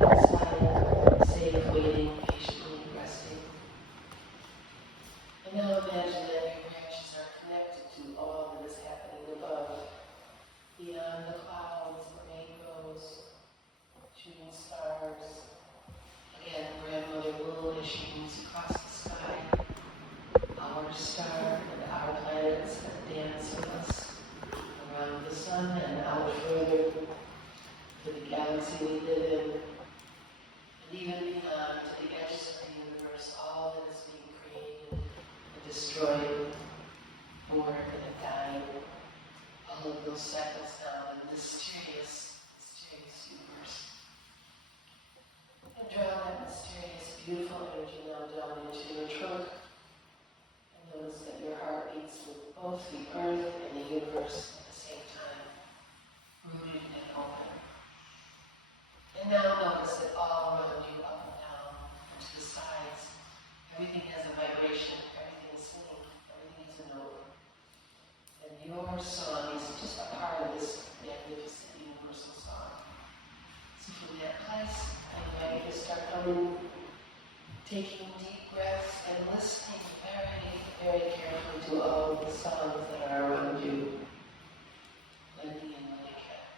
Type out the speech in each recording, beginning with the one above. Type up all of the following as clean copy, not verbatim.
inside, safe, waiting, patiently resting. And now imagine that your branches are connected to all that is happening above, beyond the clouds, the rainbows, shooting stars. Again, grandmother moon as she moves across the sky, our star and our planets that dance with us around the sun and out further to the galaxy we live in, and even beyond to the edges of the universe, all that is being created and destroyed, born and dying, all of those cycles now in this mysterious universe. And draw that mysterious, beautiful energy now down into your trunk. And notice that your heart beats with both the earth and the universe at the same time, rooted and open. And now notice that all around you, up and down, and to the sides, everything has a vibration, everything is singing, everything is a note. And your song is just a part of this magnificent universal song. So from that place, I invite you to start taking deep breaths and listening very, very carefully to all of the sounds that are around you. Blending in really carefully.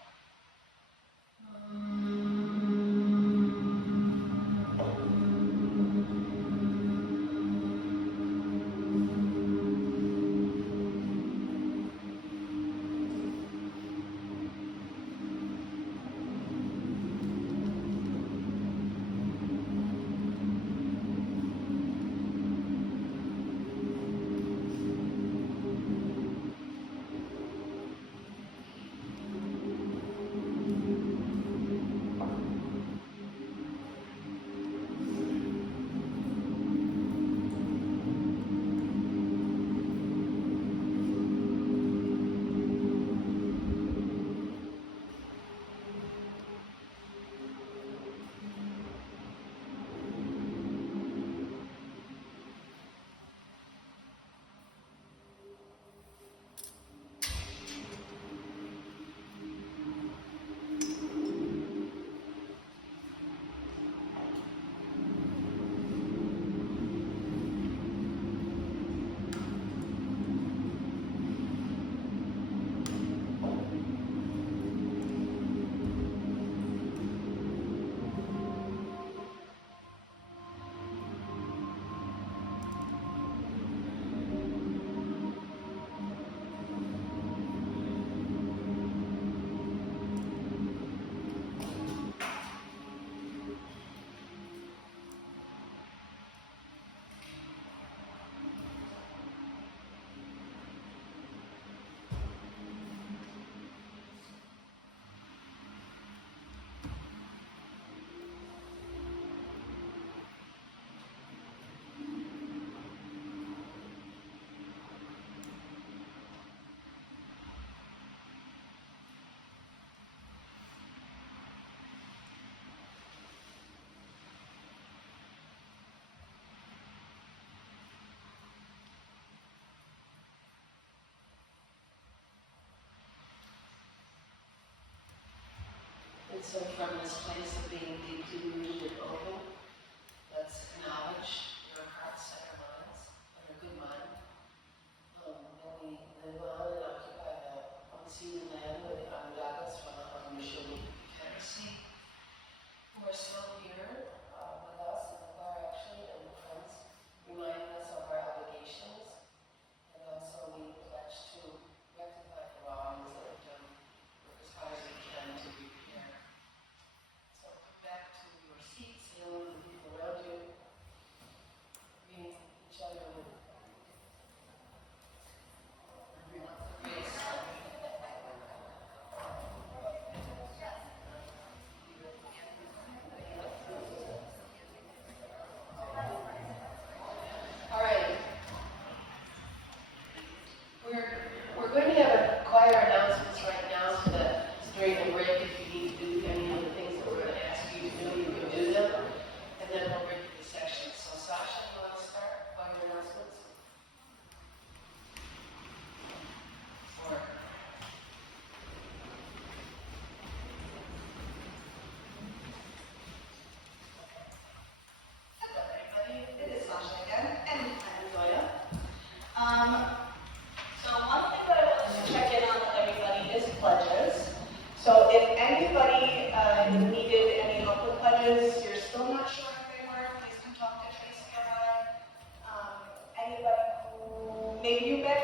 And so from this place of being deeply rooted and open, let's acknowledge your heart's center minds and your good mind. And we live on and occupy the unseen land where the Onondagas from the Haudenosaunee Confederacy, who are still here with us in the bar actually, and friends, reminding us of our obligations. And also we pledge to rectify the wrongs that we've done, work as hard as we can to repair. So come back to your seats, and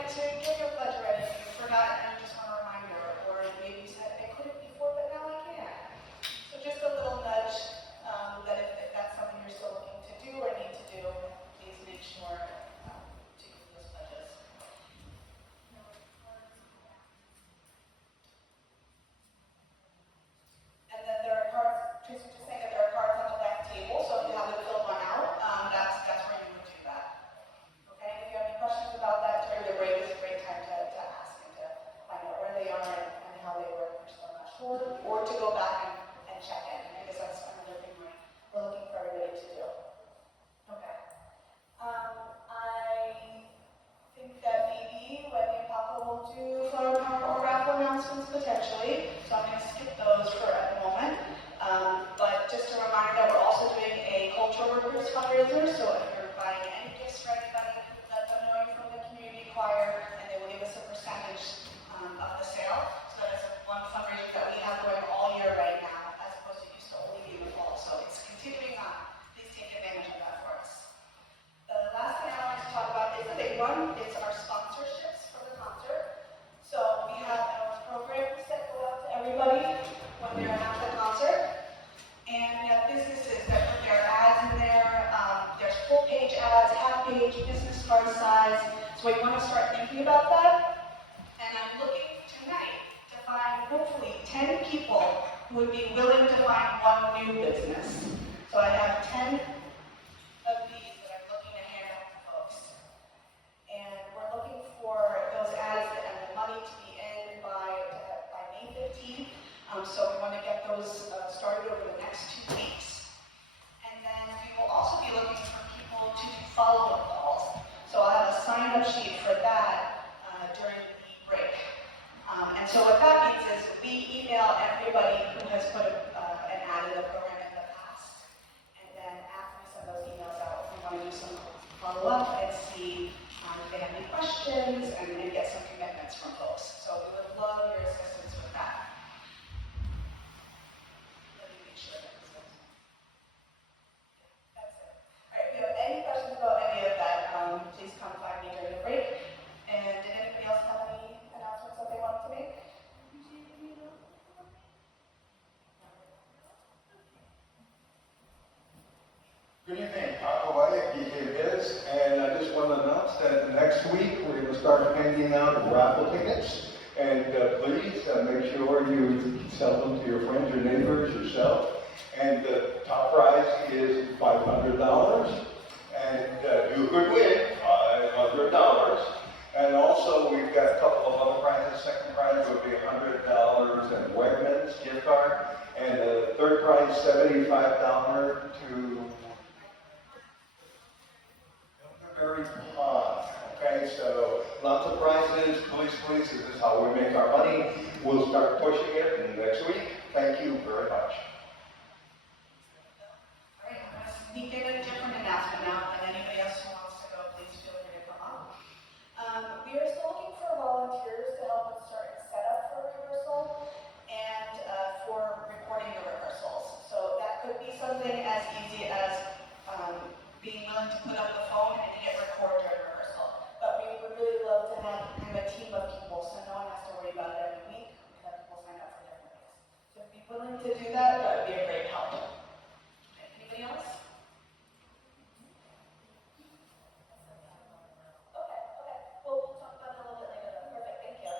wanted to get your pledge ready, and you forgot and you just want a reminder, or maybe you said, I couldn't before, but now I can. So just a little nudge that if that's something you're still looking to do or need to do, please make sure to do those pledges. And then there are cards, just saying that there are cards on the left table, so if you haven't filled one out, that's where you would do that. Okay, if you have any questions about that during the break, it's a great time to ask and to find out where they are and how they work if you're still not sure, or to go back and check in, because that's another thing we're looking for everybody to do. Okay. I think that maybe Wendy and Papa will do flower power or raffle announcements potentially, so I'm going to skip those for a moment. But just a reminder that we're also doing a cultural workers fundraiser, so if you're buying any gifts for anybody, let them know you're from the community choir, and they will give us a percentage of the sale. So that is one fundraiser that we have going all year right now, as opposed to used to only be in the fall. So it's continuing on. Please take advantage of that for us. The last thing I wanted to talk about is a big one. It's our sponsorships for the concert. So we have programs that go out to everybody when they're at the concert. And we have businesses that put their ads in there. There's full-page ads, half-page, business card size. So we want to start thinking about that. And I'm looking tonight to find hopefully 10 people who would be willing to find one new business. So I have 10 of these that I'm looking to hand out to folks. And we're looking for those ads and the money to be in by May 15th. So we want to get those started over the next 2 weeks. And then we will also be looking for people to do follow-up calls. So I'll have a sign-up sheet for that during the break. And so what that means is we email everybody who has put an ad in the program in the past. And then after we send those emails out, we want to do some follow-up and see if they have any questions and get some commitments from folks. So we would love your assistance with that. Let me make sure that's it. All right, if you have any questions about any of that, please come find me during the break. And did anybody else have any announcements that they wanted to make? Good evening, Hawaii, DJ Biz, and I just want to announce that next week we're going to start handing out raffle tickets. And please make sure you sell them to your friends, your neighbors, yourself. And the top prize is $500. And you could win $500. And also we've got a couple of other prizes. Second prize would be $100 and Wegmans gift card. And the third prize, $75 to very fun. Okay, so lots of prizes, please, this is how we make our money. We'll start pushing it next week. Thank you very much. All right, I'm going to sneak in a different announcement now, and anybody else who wants to go, please feel free to come up. We are still looking for volunteers to help us start set up for rehearsal and for recording the rehearsals. So that could be something as easy as being willing to put up the phone and hit record during rehearsal. But we would really love to have kind of a team of people so no one has to worry about it every week. We have people sign up for different things. So if you're willing to do that, that would be a great help. Okay, anybody else? Okay. We'll talk about it a little bit later then. Perfect, thank you.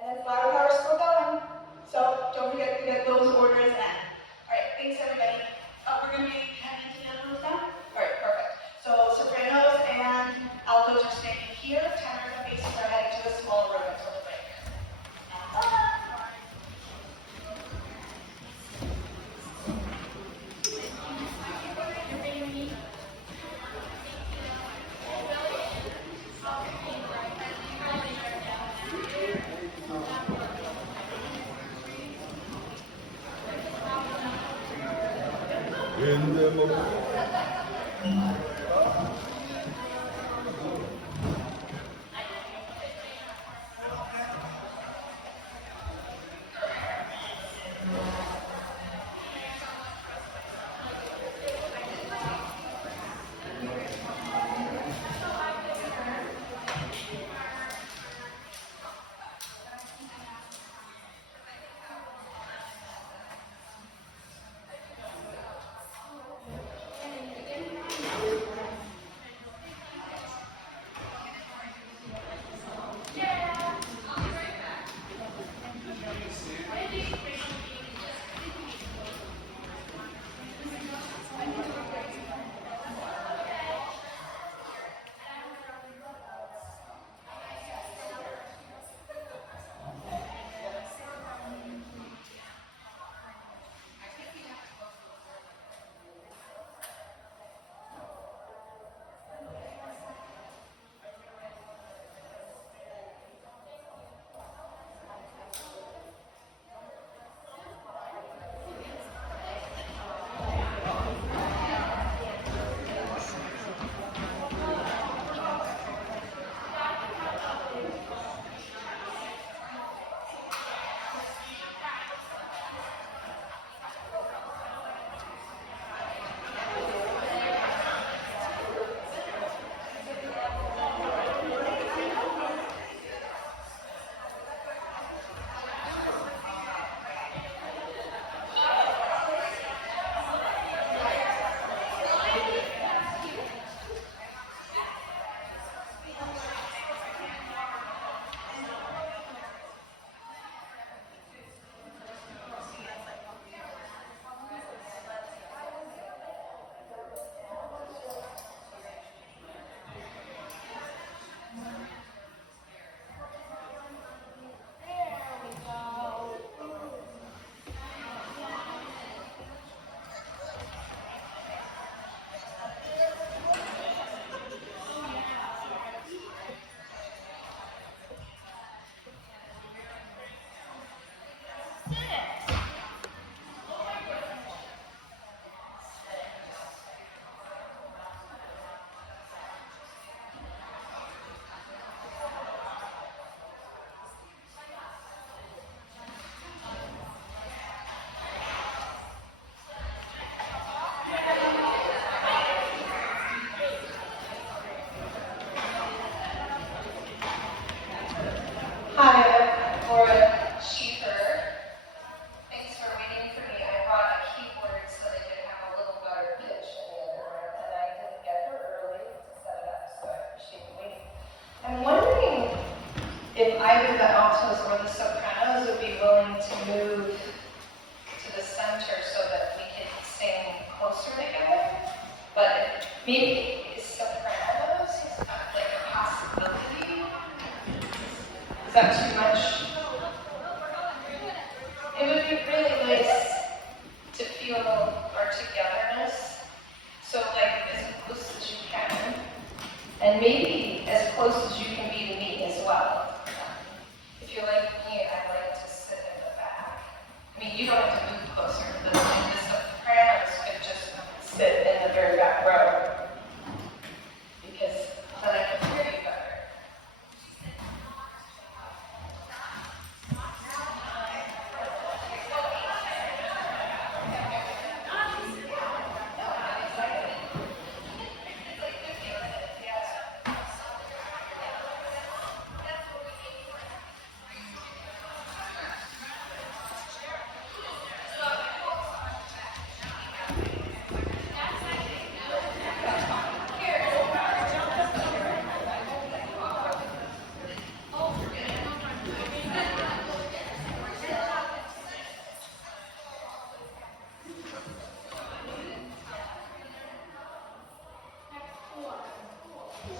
And then flower power is still going. So don't forget to get those orders in. All right, thanks everybody. We're going to be heading into the other room now? All right, perfect. So sopranos and altos are staying here. Tenors and basses are heading to a small room until the break. In the moment. to move to the center so that we can sing closer together. But maybe sopranos is kind of like a possibility. Is that too much? It would be really nice to feel our togetherness. So like as close as you can. And maybe as close as you can be to me as well. If you're like me, I like to sit in the back. I mean, you don't have to move closer. The sopranos could just sit in the very back row. Because then I can hear you better.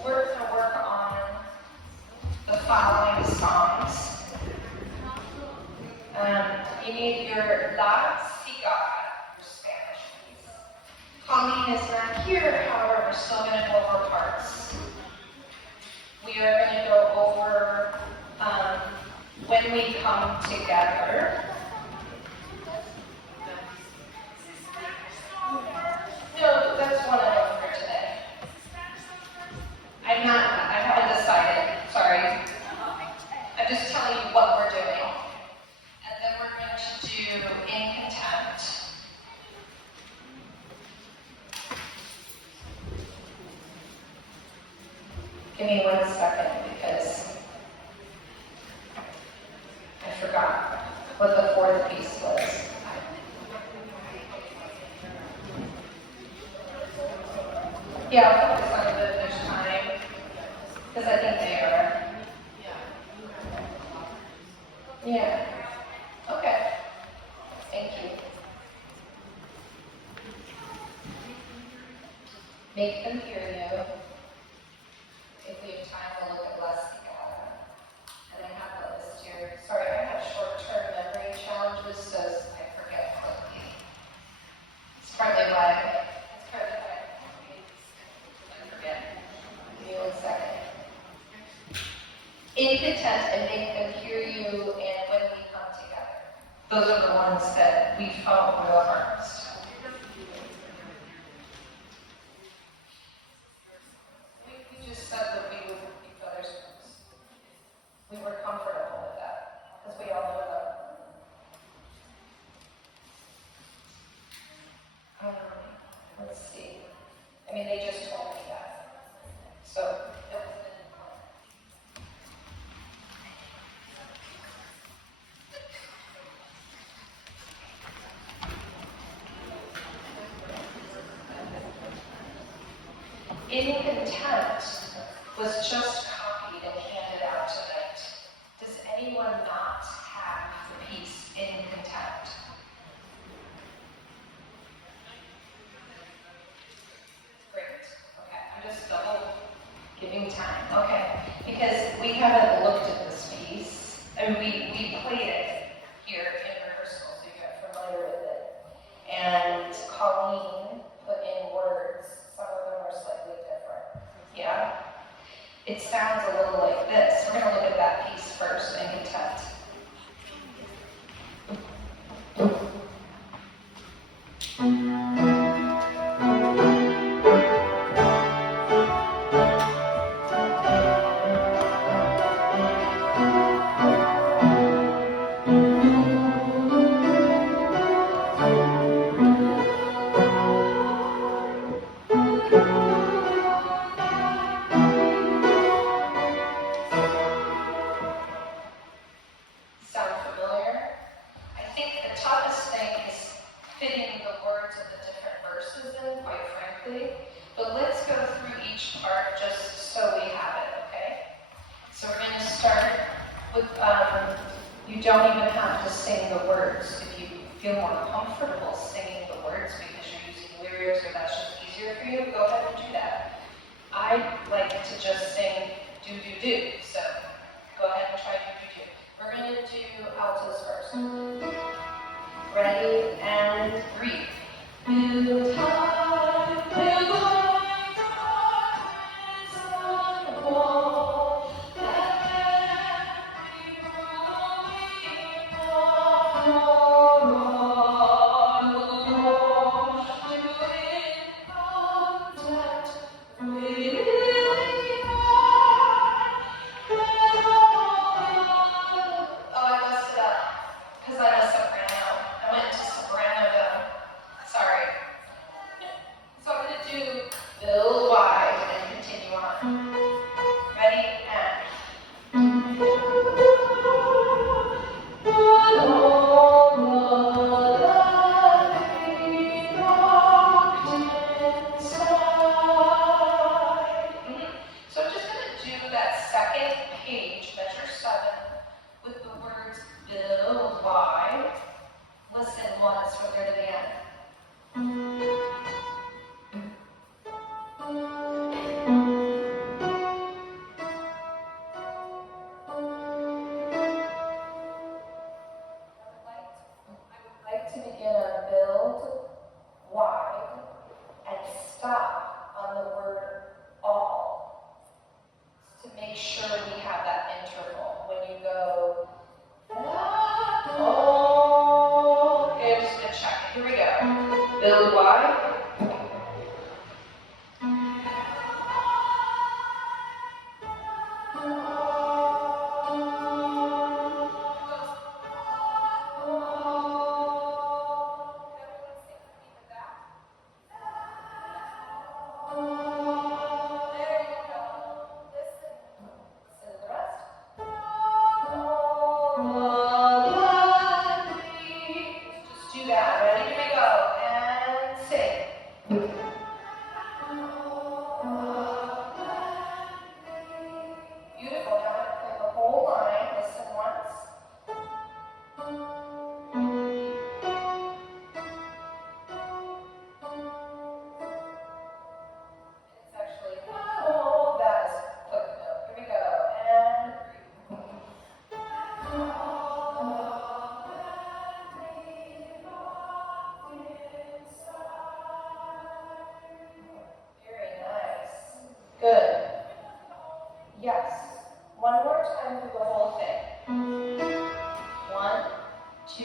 We're going to work on the following songs. You need your La Cigara for Spanish, please. Colleen is not here, however, we're still going to go over parts. We are going to go over When We Come Together. No, that's one of them for today. I haven't decided, sorry. I'm just telling you what we're doing. And then we're going to do In Contempt. Give me 1 second because I forgot what the fourth piece was. Yeah, I'll focus on the finish time because I think they are. Yeah. Okay. Thank you. Make them hear you. If we have time, we'll look at La Cigara. And I have a list here. Sorry, I have short-term memory challenges, so I forget quickly. It's partly why. I forget. Give me 1 second. In Content and Make Them Hear You and When We Come Together. Those are the ones that we felt were the hardest. We just said that we would each other's books. We were comfortable with that because we all know them. Let's see. I mean, they just told me that. So, that was the plan. In Contempt was just copied and handed out tonight. Does anyone not have the piece In Contempt? Great. Okay, I'm just double giving time. Okay, because we haven't looked at this piece, and we played it here in rehearsal, so you got familiar with it. And Colleen put in words. Some of them are slightly different. Yeah? It sounds a little like this. We're going to look at that piece first, In Contempt. Sound familiar? I think the toughest thing is fitting the words of the different verses in, quite frankly. But let's go through each part just so we have it, okay? So we're going to start with You don't even have to sing the words. If you feel more comfortable singing the words because you're using lyrics or that's just easier for you, go ahead and do that. I like to just sing do do do, so go ahead and try do do do. We're going to do altos first. Ready and breathe. Build high, build like a wall. Build wide and continue on. Ready and so I'm just going to do that second page, measure 7, with the words build wide. Listen once from there to the end. I would like to begin a build wide and stop on the word all to make sure we have that interval. When you go, oh, okay, I'm just going to check. Here we go. Build wide. Good. Yes. One more time through the whole thing. 1, 2.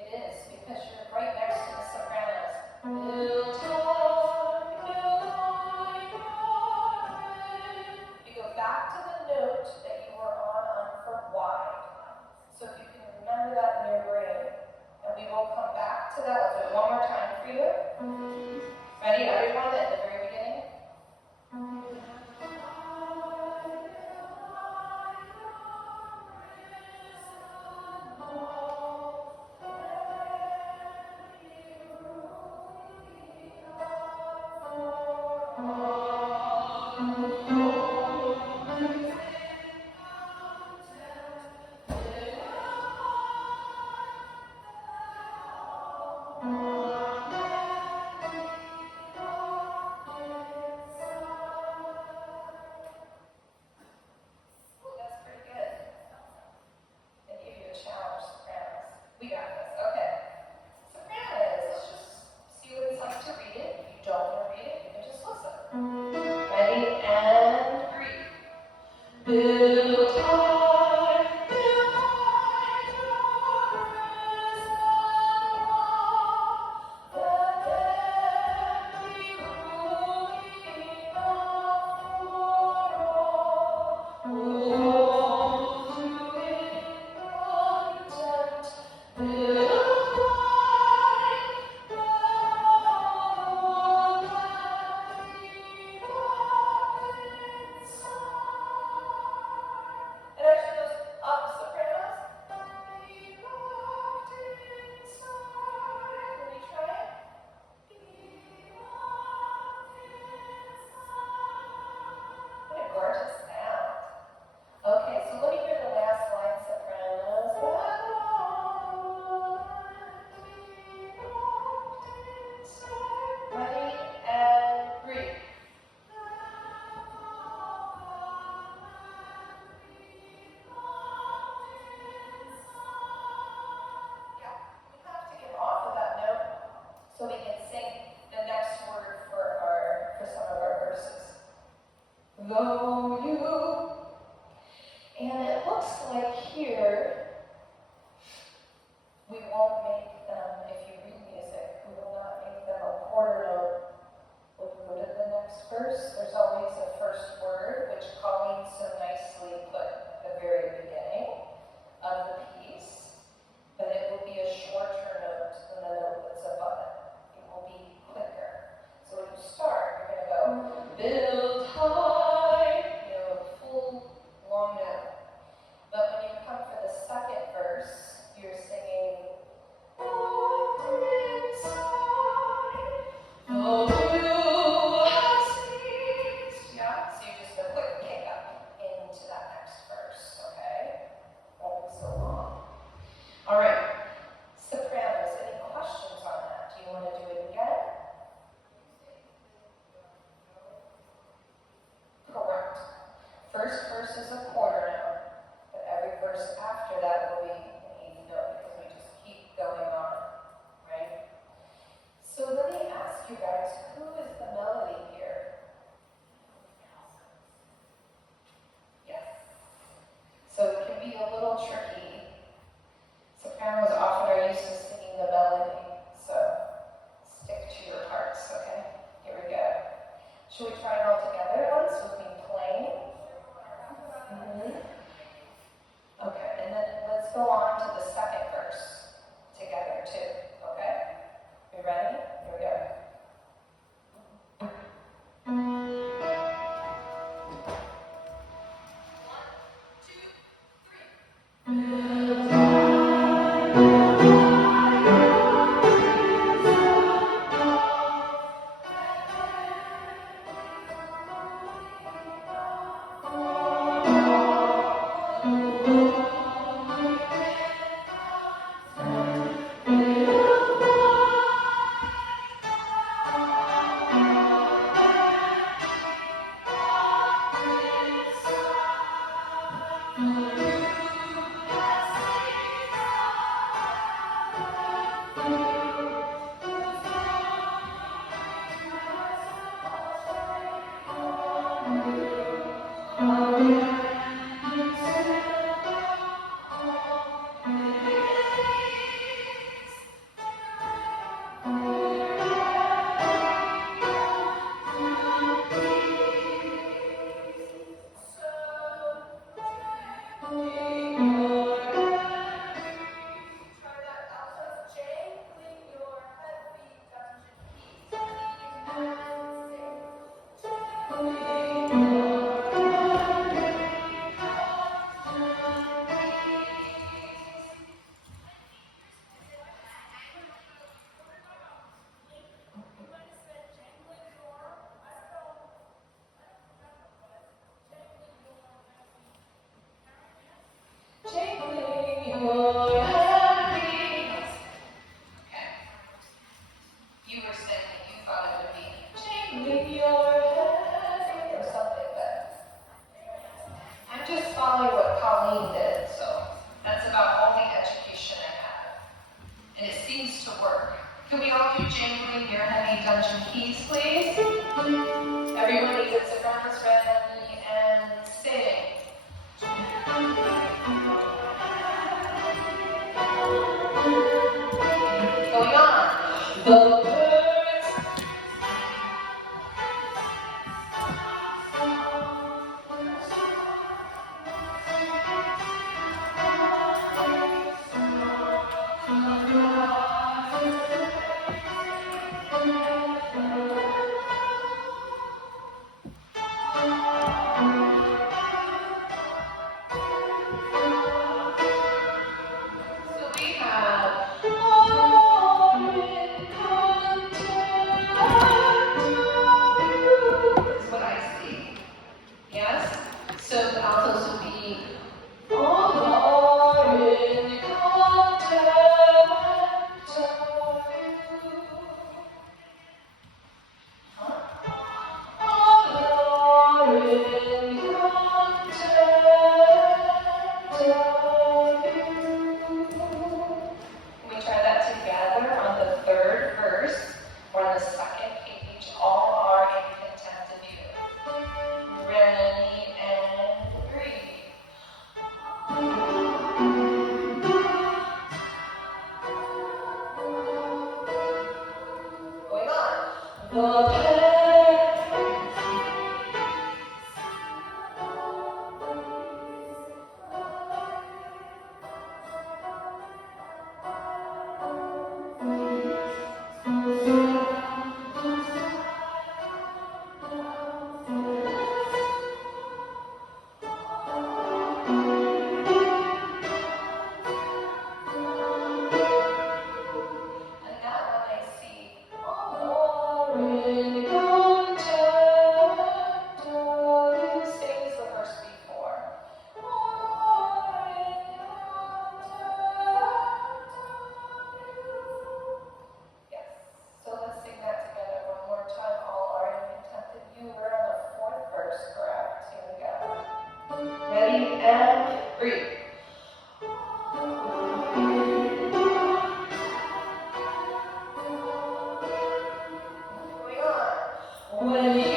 It is, because you're right next to the sopranos. Build high, you go back to the note that you were on for wide. So if you can remember that in your brain, and we will come back to that. Let's do it one more time for you. Ready, everyone, at the very beginning? looks like here, we won't make them, if you read music, we will not make them a quarter note when we go to the next verse. There's always a first word, which Colleen so nicely put at the very beginning of the piece, but it will be a shorter note than the note that's above it. It will be quicker. So when you start, you're going to go, build high, you know, a full, long note. But when you come for the second verse, you're singing, "Walked inside, oh, you have ceased." Yeah, so you just a quick kick up into that next verse, okay? Won't be so long. All right, sopranos, any questions on that? Do you want to do it again? Correct. First verse is a quarter note, but every verse after that will be an eighth note because we just keep going on, right? So let me ask you guys, who is the melody here? Yes. So it can be a little tricky. Sopranos often are used to singing the melody, so stick to your hearts, okay? Here we go. Should we try it all together once with me playing? Okay, and then let's go on to the second verse together too, okay? You ready? Here we go. You were saying that you thought it would be jingling your head or something, but I'm just following what Colleen did, so that's about all the education I have. And it seems to work. Can we all do jingling your heavy dungeon keys, please? Everyone even sopranos ready and sing. Going on. The birds. So we have is what I see. Yes? So the altos would be all in contact of you. All in contact of you. Can we try that together on the third verse or on the second page? All are in contempt of you. Ready and breathe. breathe. Going on. When you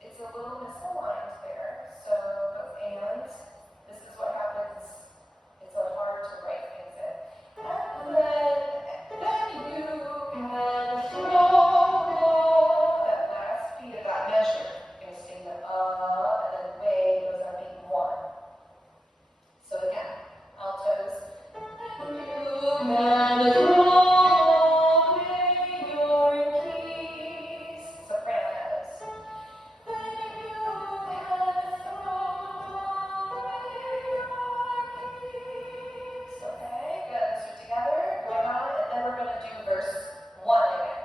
it's a little misaligned there, so those ands, this is what happens, it's so hard to write things in. And then you can throw that last beat of that measure. You're going to sing the and then way goes on beat 1. So again, altos, then you can throw away your keys. Sopranos. Okay, good. So together, going on, and then we're going to do verse 1 again.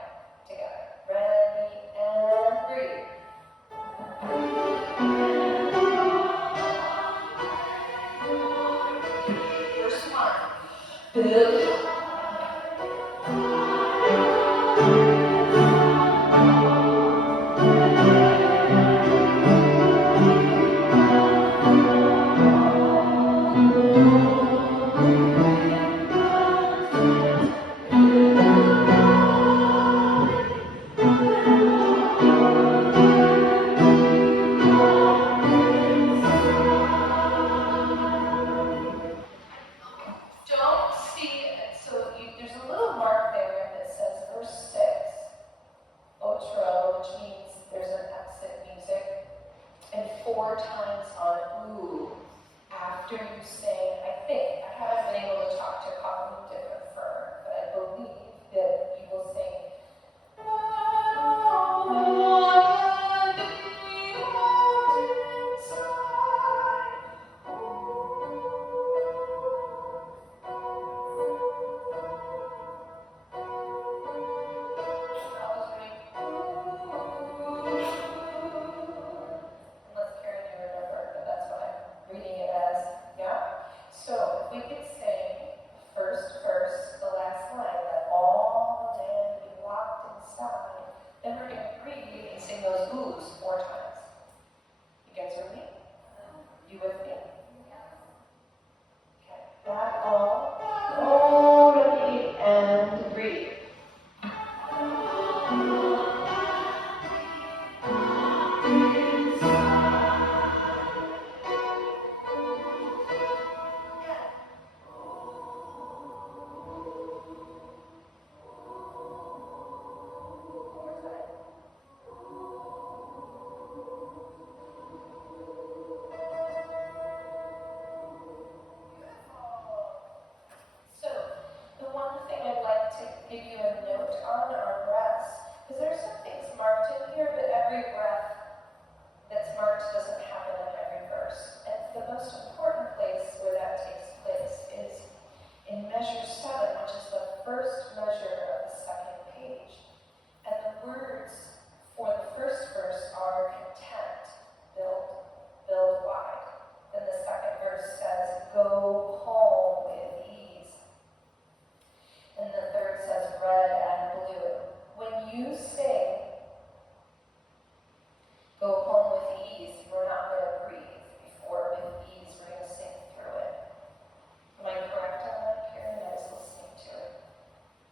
Together. Ready and breathe. Verse 1. Don't see it. So there's a little mark there that says verse 6, outro, which means there's an exit music, and 4 times on ooh after you sing. I think, I haven't been able to talk to cognitive confirm, but I believe that you will sing. Unless Karen, you remember, but that's what I'm reading it as. Yeah? So if we could sing first verse, the last line, that all land be locked inside, then we're going to breathe and sing those oohs 4 times. You guys with me? You with me? Okay. That all, ready, and breathe. So, the one thing I'd like to give you a note on are breaths, because there are some things marked in here, but every breath that's marked doesn't happen in every verse. And the most important place where that takes place is in measure 7, which is the first measure of the second page. And the words for the first verse are content, build wide. Then the second verse says, go home with ease. And the third says, red and blue. When you sing, go home with ease, we're not going to breathe before with ease, we're going to sing through it. Am I correct on that, Karen? I was listening to it.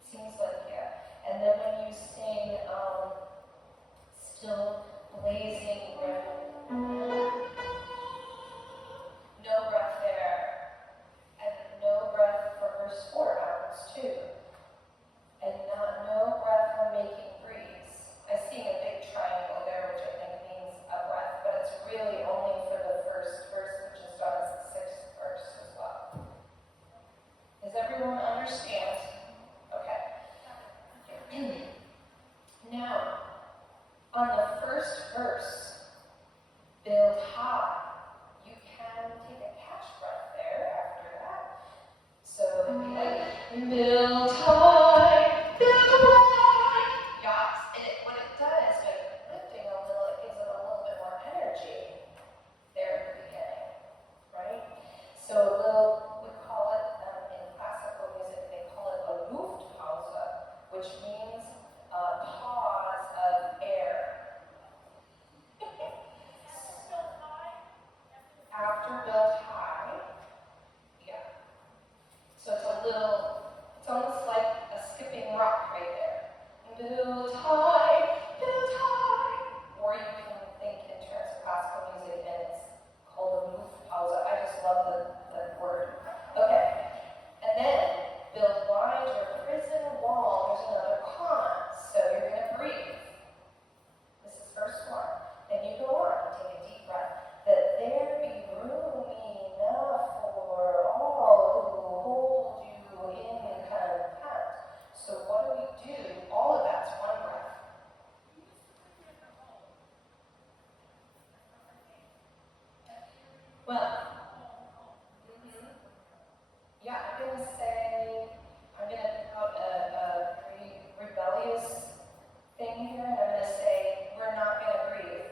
Seems like, yeah. And then when you sing, still blazing red, no breath there, and no breath for verse 4 hours too, and no breath on making breeze. I see a big triangle there, which I think means a breath, but it's really only for the first verse, which is done as the 6th verse as well. Does everyone understand? Okay. Now, on the first first verse, build high. You can take a catch breath there after that. So it'd be like, build high, build high. Yes, and what it does by lifting a little, it gives it a little bit more energy there at the beginning, right? So we call it, in classical music, they call it a Luftpause, which means a pause of air. After build high, yeah. So it's almost like a skipping rock right there. Build high, or you can think in terms of classical music and it's called a Luftpause. I just love the word. Okay, and then build wide or prison wall. There's another con. So you're going to breathe. This is verse 1. Then you go on and take a deep breath. That there be room enough for all who hold you in contempt. So what do we do? All of that's one breath. Well, yeah, I'm going to put out a rebellious thing here, and I'm going to say we're not going to breathe,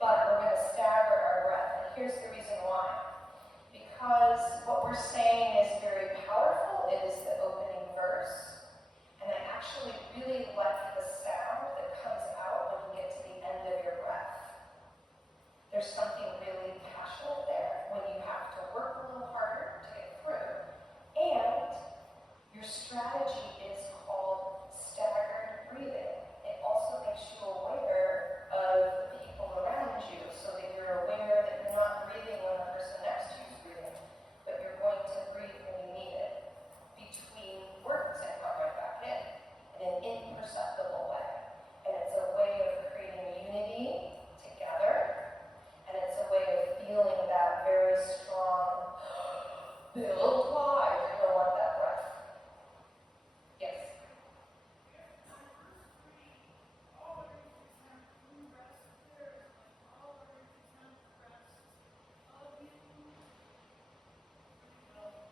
but we're going to stagger our breath. And here's the reason why. Because what we're saying is very powerful. It is the opening verse. And I actually really like the sound that comes out when you get to the end of your breath. There's something really passionate there when you have to work a little harder to get through. And your strategy is called staggered breathing. It also makes you aware of the people around you so that you're aware that you're not breathing when the person next to you is breathing, but you're going to breathe when you need it between words and come right back in an imperceptible way. And it's a way of creating unity together, and it's a way of feeling that very strong build wide. You're going to want that breath. Yes.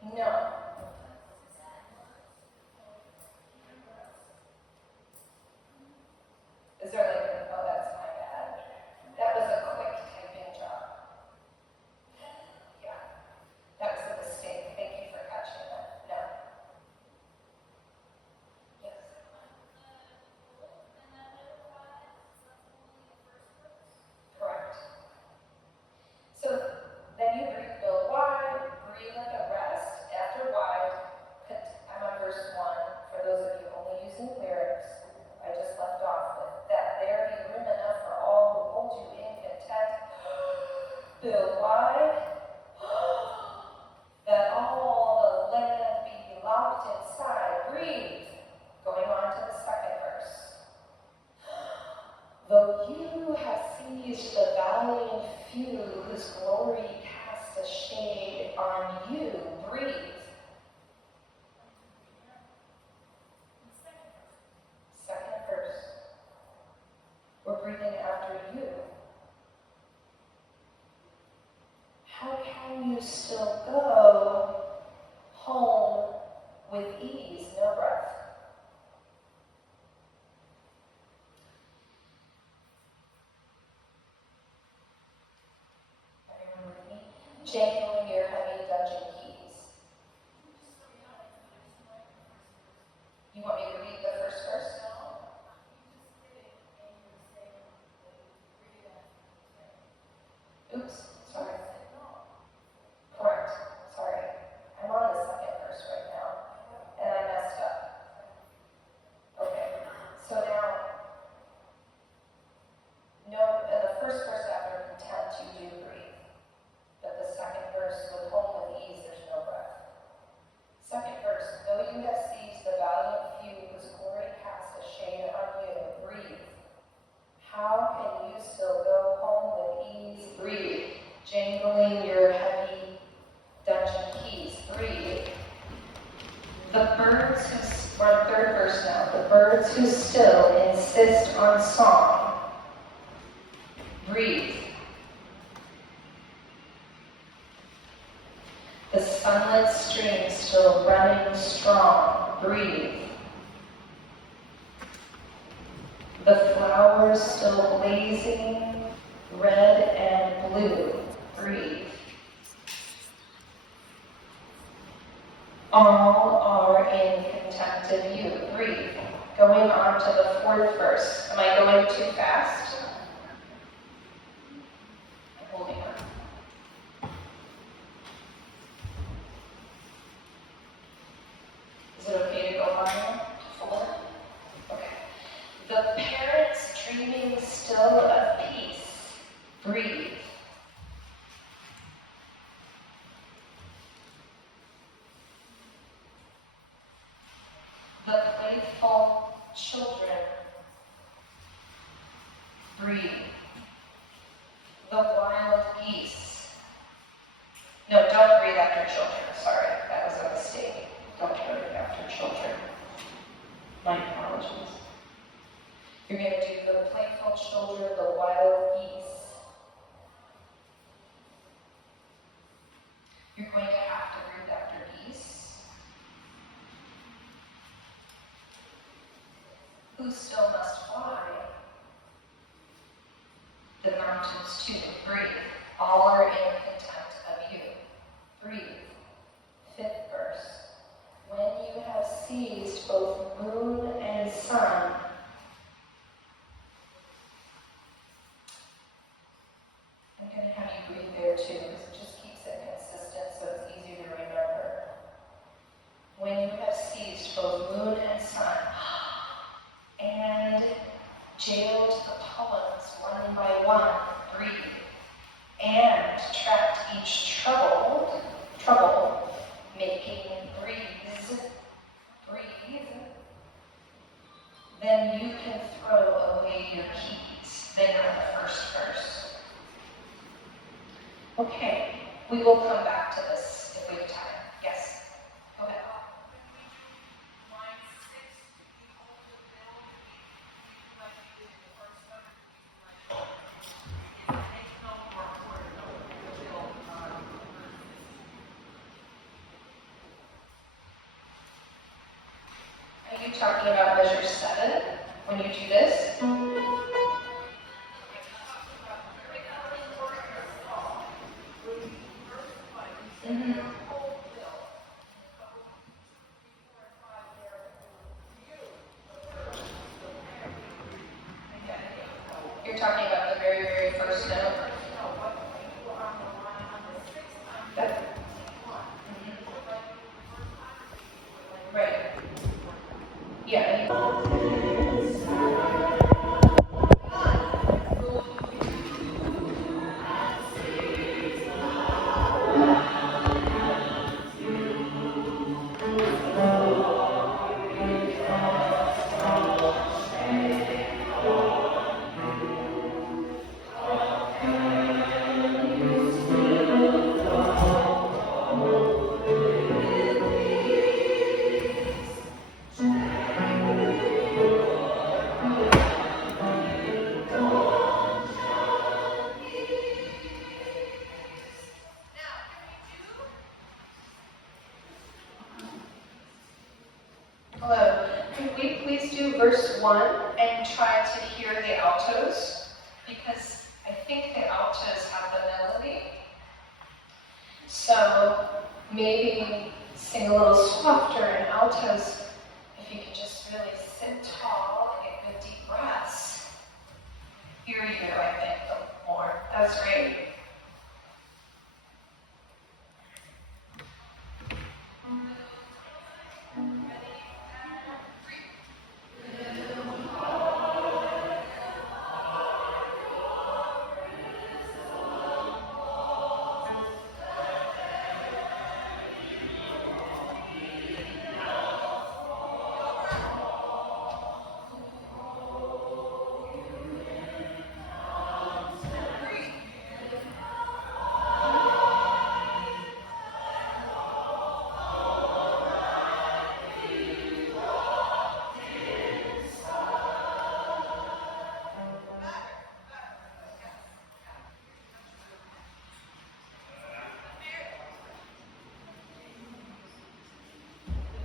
No. Is there like, oh, that's my bad. That was a quick typing job. Yeah. That was a mistake. Thank you for catching that. No. Yes. Correct. So then you build wide, breathe like a rest. After wide, I'm on verse 1. For those of you only using lyrics, I just left off with that. There be room enough for all who hold you in content. Build wide. That all the land be locked inside. Breathe. Going on to the second verse. Though you have seized the valiant few whose glory casts a shade on you, breathe. Second verse. We're breathing after you. How can you still go home with ease? No breath. Everyone with me? Jangling your heavy dungeon keys. You want me to read the first verse? Oops, sorry. Correct. Sorry. I'm on the second verse right now, and I messed up. Okay. So now, no, in the first verse after contempt, you do breathe. But the second verse, with home with ease, there's no breath. Second verse, though you have seized the valiant few whose glory casts a shade on you, breathe. How can you still go home with ease? Breathe. Jangling your heavy dungeon keys. Breathe. The birds who, or third verse now, the birds who still insist on song Breathe. The sunlit stream still running strong. Breathe. The flowers still blazing red and blue. Breathe. All are in contempt of you. Breathe. Going on to the fourth verse. Am I going too fast? I'm holding on. Is it okay to go higher? To 4? Okay. The parents dreaming still of peace. Breathe. The playful children. Breathe. The wild geese. No, don't breathe after children. Sorry, that was a mistake. Don't breathe after children. My apologies. You're going to do the playful children, the wild geese. You're going to have to breathe after geese. Who still must fly? The mountains too. Breathe. All are in contempt of you. Breathe. 5th verse. When you have seized both moon and sun, I'm going to have you breathe there too, because it just keeps it consistent so it's easy to remember. When you have seized both moon and sun, and jailed the poems one by one, breathe, and trapped each trouble, making breeze, breathe, then you can throw away your keys. There in the 1st verse. Okay, we will come back to this if we have time. Yes, go ahead. Are you talking about measure 7 when you do this? Mm-hmm. You're talking about the very, very first note? That, right. Yeah. Hello. Could we please do verse 1 and try to hear the altos? Because I think the altos have the melody. So maybe sing a little softer in altos. If you could just really sit tall and get good deep breaths. Hear you, I think, more. That's great.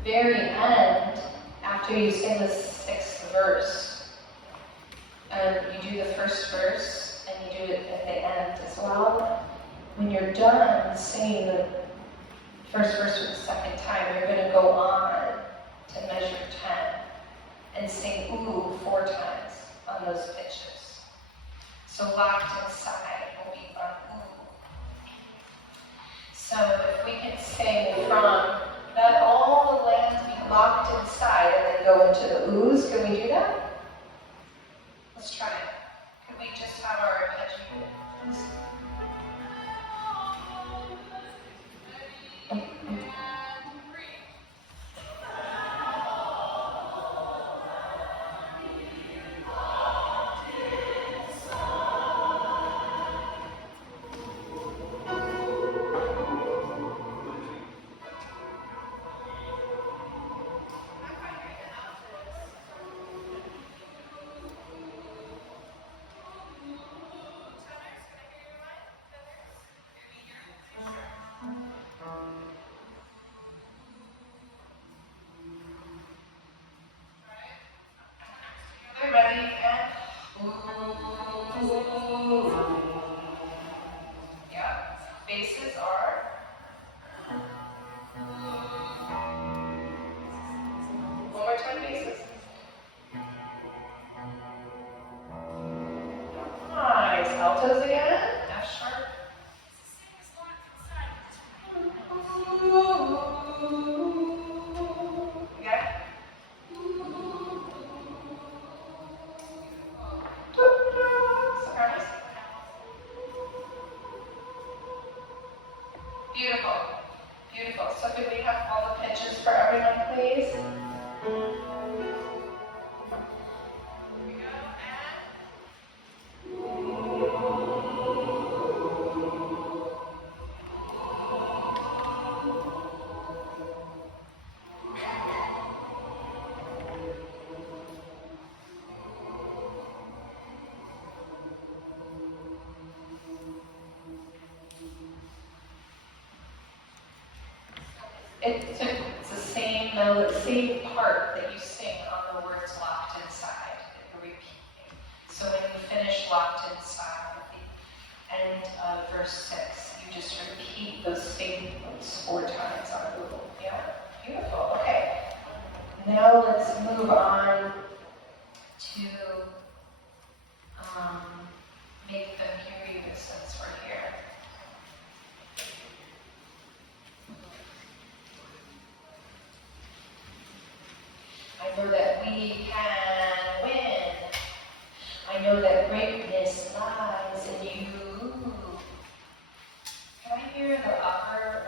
very end, after you sing the 6th verse, and you do the first verse, and you do it at the end as well, when you're done singing the first verse for the second time, you're going to go on to measure 10 and sing ooh 4 times on those pitches. So locked inside will be on ooh. So if we can sing from that all the lands be locked inside and then go into the oohs, can we do that? Let's try it. Could we just have our arpeggio? Ready and ooh. Yeah. Basses are. One more time, basses. Nice. Altos again. F sharp. Okay. Sopranos. Beautiful. Beautiful. So could we have all the pitches for everyone, please? It's the same melody, same part that you sing on the words locked inside. Repeat. So when you finish locked inside at the end of verse 6, you just repeat those same notes 4 times on Google. Yeah? Beautiful. Okay. Now let's move on to make them hear you since we're here. I know that we can win. I know that greatness lies in you. Can I hear the upper,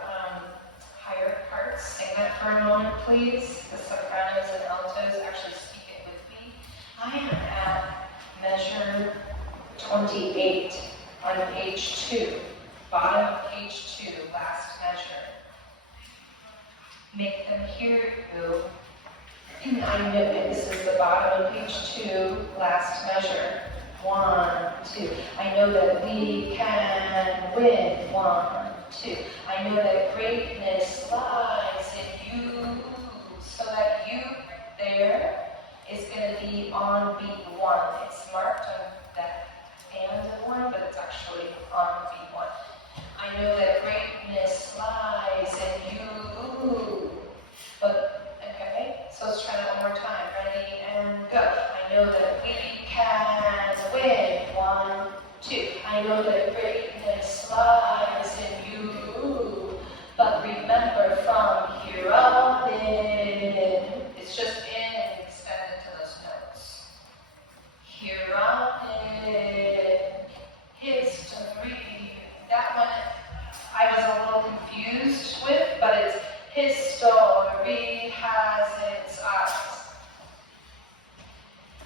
higher parts? Sing that for a moment, please. The sopranos and altos, actually speak it with me. I am at measure 28 on page 2, bottom of page 2, last measure. Make them hear you. I know this is the bottom of page 2, last measure. 1, 2. I know that we can win. 1, 2. I know that greatness lies in you. So that you there is going to be on beat 1. It's marked on that and 1, but it's actually on beat 1. I know that greatness lies in you. But, okay, so let's try that one more time. Ready and go. I know that we can win. 1, 2. I know that greatness lies in you. But remember from here on in, it's just in and extend into those notes. Here on in, history. That one I was a little confused with, but it's history has its eyes.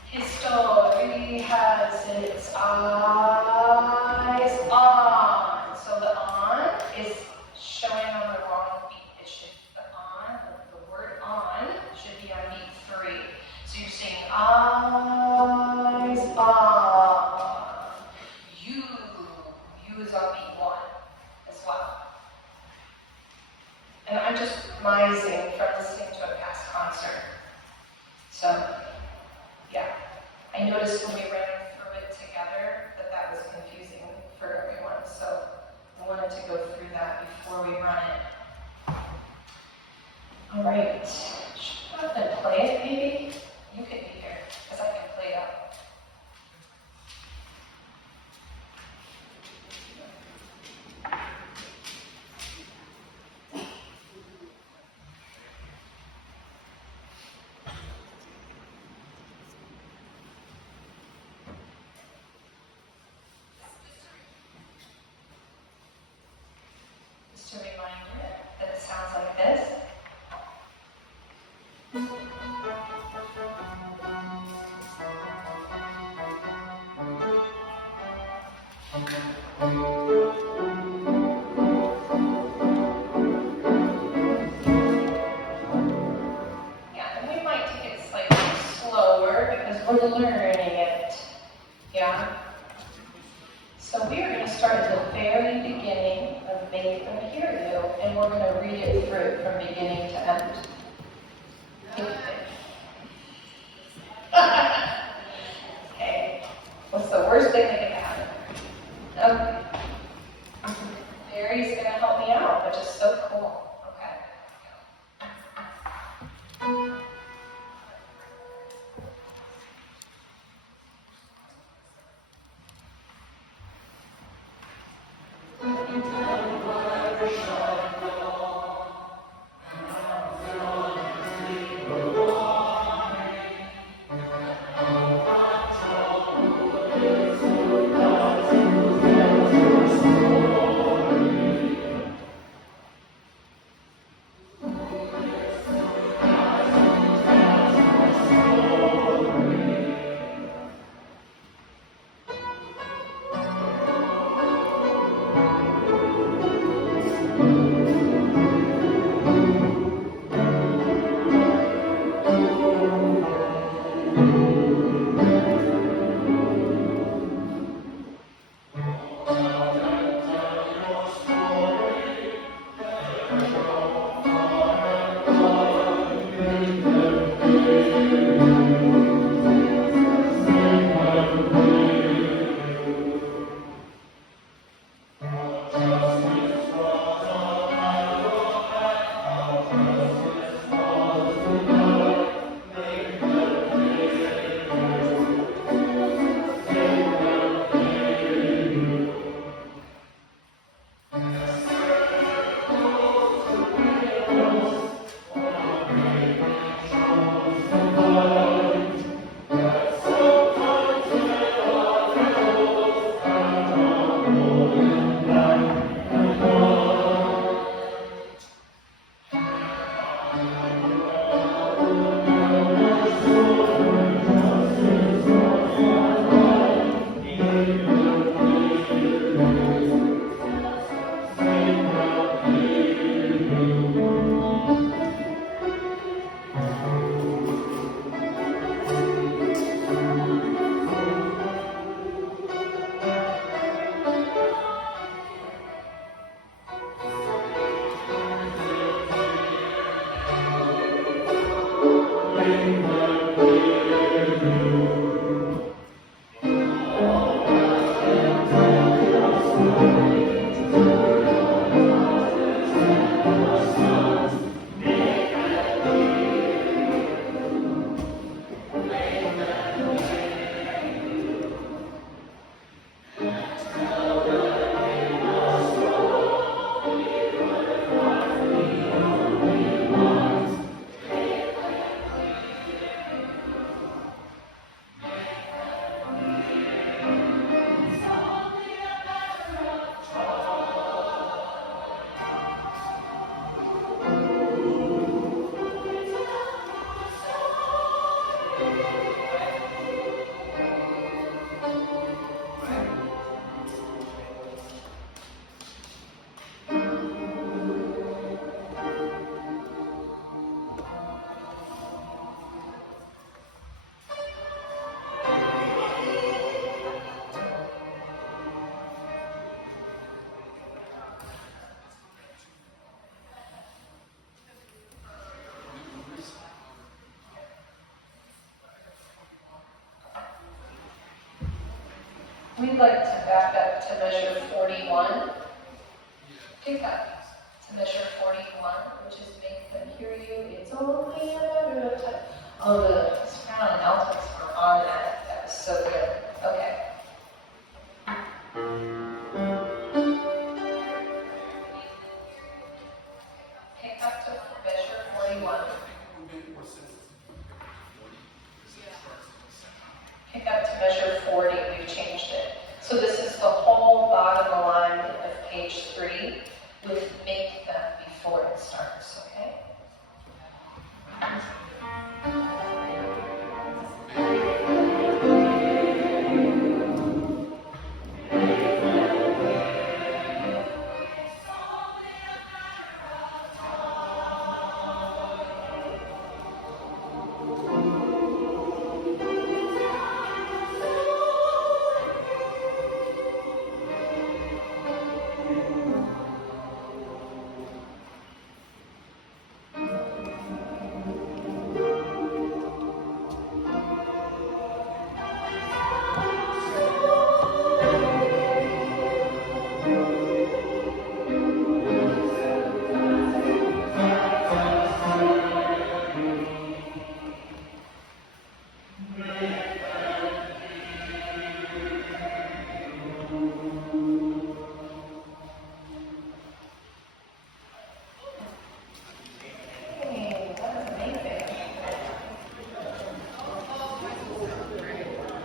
History has its eyes on. So the on is showing on the wrong beat. It should, the word on should be on beat 3. So you're saying eyes on. You is on beat 1 as well. And I'm just mising from listening to a past concert. So, yeah. I noticed when we ran through it together that was confusing for everyone. So I wanted to go through that before we run it. All right. Should I go ahead and play it maybe? You could be here, because I can play it out. Just a reminder that it sounds like this. Yeah, and we might take it slightly slower because we're learning it. Yeah. So we are going to start at the very beginning of Make Them Hear You, and we're going to read it through from beginning to end. Okay. What's the worst thing that can happen? Okay. Barry's going to help me out, which is so cool. Okay. We'd like to back up to measure 41. Pick up to measure 41, which is make them hear you. It's only a matter of time. Oh, the soprano and altos were on that. That was so good. Okay. Pick up to measure 41. Pick up to measure 40. We've changed it. So this is the whole bottom line of page 3 with make them before it starts, okay?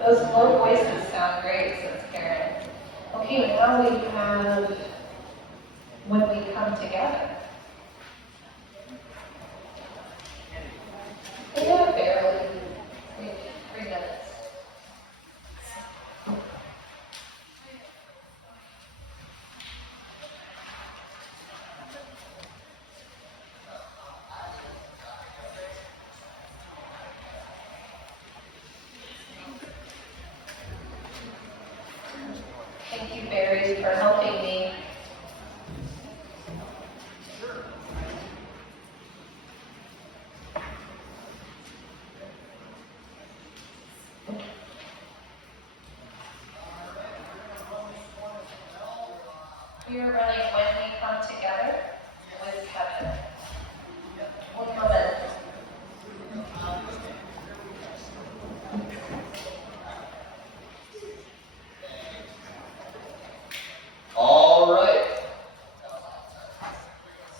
Those low voices sound great, says Karen. Okay, now we have when we come together. Yeah, barely. 3 minutes. Thank you, Barry, for helping me. We are running When We Come Together with Kevin. 1 moment. All right.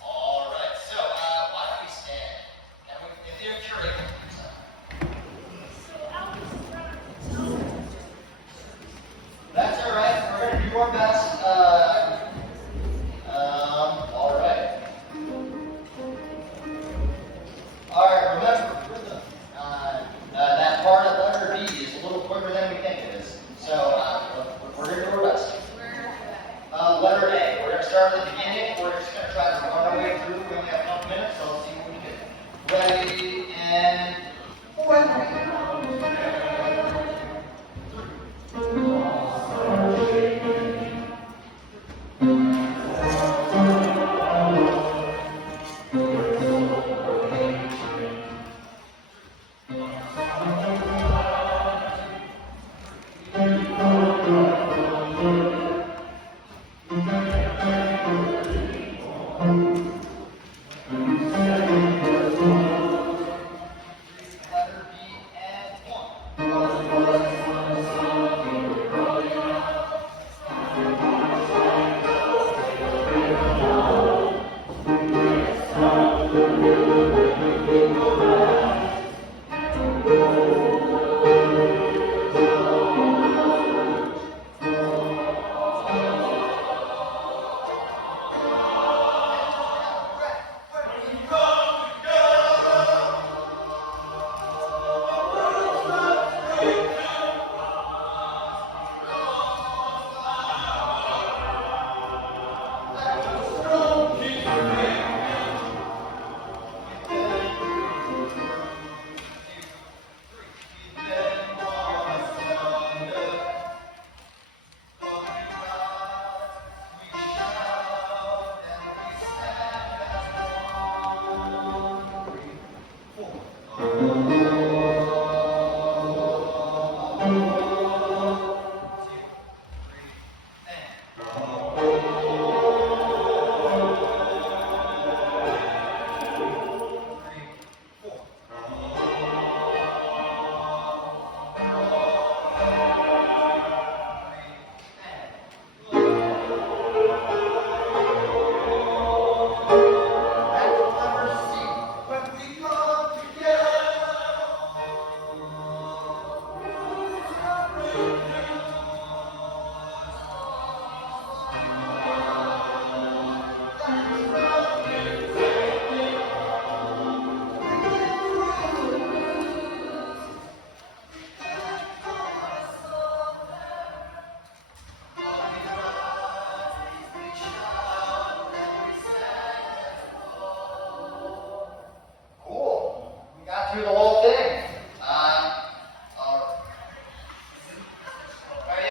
All right. So, why don't we stand? And if you're curious, that's all right. We're going to do our best. All right. All right. Remember, rhythm. That part of letter B is a little quicker than we think it is. So, we're going to do our best. Letter A. We're going to start at the beginning. We're just going to try to run our way through